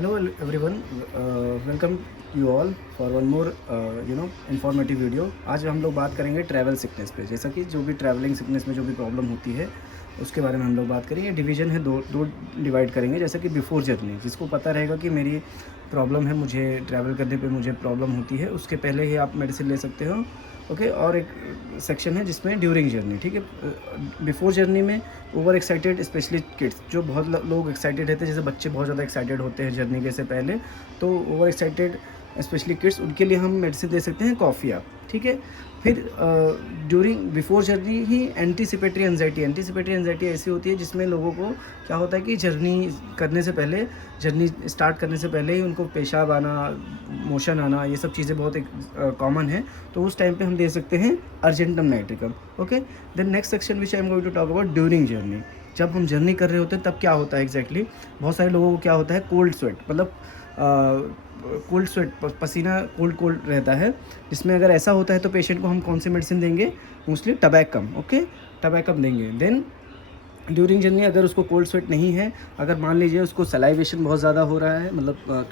Hello everyone, welcome you all for one more informative video. आज हम लोग बात करेंगे ट्रैवल सिकनेस पे। जैसा कि जो भी ट्रैवलिंग सिकनेस में जो भी प्रॉब्लम होती है उसके बारे में हम लोग बात करेंगे। डिवीज़न है, दो डिवाइड करेंगे। जैसा कि बिफोर जर्नी, जिसको पता रहेगा कि मेरी प्रॉब्लम है, मुझे ट्रैवल करने पे मुझे प्रॉब्लम होती है, उसके पहले ही आप मेडिसिन ले सकते हो। ओके, और एक सेक्शन है जिसमें ड्यूरिंग जर्नी, ठीक है। बिफोर जर्नी में ओवर एक्साइटेड, स्पेशली किड्स, जो बहुत लोग एक्साइटेड रहते हैं, जैसे बच्चे बहुत ज़्यादा एक्साइटेड होते हैं जर्नी के से पहले, तो ओवर एक्साइटेड स्पेशली किड्स, उनके लिए हम मेडिसिन दे सकते हैं कॉफ़िया, ठीक है। फिर ड्यूरिंग बिफोर जर्नी ही एंटीसिपेटरी एंजाइटी ऐसी होती है जिसमें लोगों को क्या होता है कि जर्नी करने से पहले, जर्नी स्टार्ट करने से पहले ही उनको पेशाब आना, मोशन आना, ये सब चीज़ें बहुत कॉमन है। तो उस टाइम पे हम दे सकते हैं argentum nitricum. Okay, then next section which I am going to talk about during journey. जब हम जर्नी कर रहे होते हैं तब क्या होता है एग्जैक्टली, बहुत सारे लोगों को क्या होता है, कोल्ड स्वेट, मतलब कोल्ड स्वेट, पसीना कोल्ड रहता है, जिसमें अगर ऐसा होता है तो पेशेंट को हम कौन सी मेडिसिन देंगे, मोस्टली टबैकम। ओके, टबैकम देंगे। देन ड्यूरिंग जर्नी अगर उसको कोल्ड स्वेट नहीं है, अगर मान लीजिए उसको सलाइवेशन बहुत ज़्यादा हो रहा है, मतलब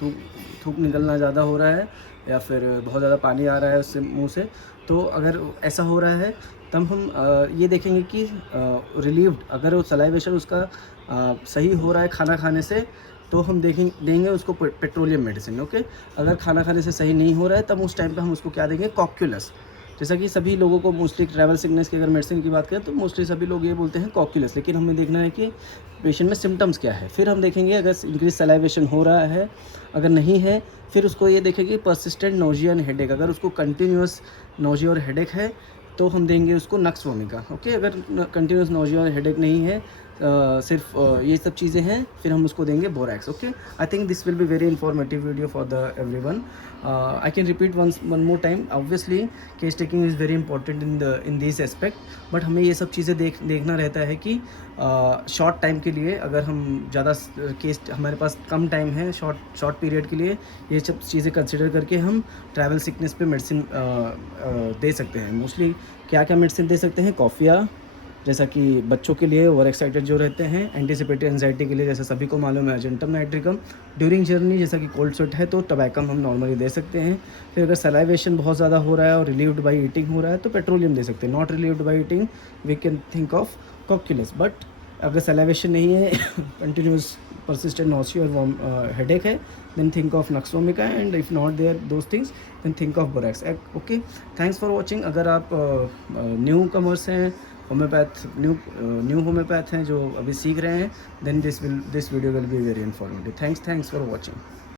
थूक निकलना ज़्यादा हो रहा है, या फिर बहुत ज़्यादा पानी आ रहा है उससे मुंह से, तो अगर ऐसा हो रहा है तब हम ये देखेंगे कि रिलीव्ड, अगर वो सलाइवेशन उसका सही हो रहा है खाना खाने से, तो हम देंगे उसको पेट्रोलियम मेडिसिन। ओके, अगर खाना खाने से सही नहीं हो रहा है तब उस टाइम पे हम उसको क्या देंगे, कॉक्यूलस। जैसा कि सभी लोगों को मोस्टली ट्रैवल सिकनेस की अगर मेडिसिन की बात करें तो मोस्टली सभी लोग ये बोलते हैं कॉक्यूलस, लेकिन हमें देखना है कि पेशेंट में सिम्टम्स क्या है। फिर हम देखेंगे अगर इंक्रीज सलाइवेशन हो रहा है, अगर नहीं है, फिर उसको ये देखेंगे पर्सिस्टेंट नोजिया एंड हेडेक। अगर उसको कंटिन्यूस नोजिया और हेडेक है तो हम देंगे उसको नक्स वोमिका। ओके, अगर कंटिन्यूस नोजिया और हेडेक नहीं है, सिर्फ ये सब चीज़ें हैं, फिर हम उसको देंगे borax. Okay, I think this will be very informative video for the everyone. I can repeat one more time, obviously case taking is very important in this aspect, but हमें ये सब चीज़ें देखना रहता है कि शॉर्ट टाइम के लिए, अगर हम ज़्यादा केस, हमारे पास कम टाइम है शॉर्ट पीरियड के लिए, ये सब चीज़ें कंसिडर करके हम ट्रैवल सिकनेस पे मेडिसिन दे सकते हैं। मोस्टली क्या क्या मेडिसिन दे सकते हैं, कॉफ़िया, जैसा कि बच्चों के लिए ओवर एक्साइटेड जो रहते हैं, एंटीसिपेटरी एंजाइटी के लिए जैसा सभी को मालूम है अर्जेंटम नाइट्रिकम, ड्यूरिंग जर्नी जैसा कि कोल्ड स्वेट है तो टबैकम हम नॉर्मली दे सकते हैं। फिर अगर सलाइवेशन बहुत ज़्यादा हो रहा है और रिलीव्ड बाई ईटिंग हो रहा है तो पेट्रोलियम दे सकते हैं। Not relieved by eating we can think of cocculus, but अगर सलाइवेशन नहीं है, कंटिन्यूस persistent nausea और headache है, then think of nux vomica, and if not there those things, then think of borax। Okay, thanks for watching. अगर आप new commerce हैं, homeopath, new homeopath हैं जो अभी सीख रहे हैं, then this video will be very informative। Thanks for watching.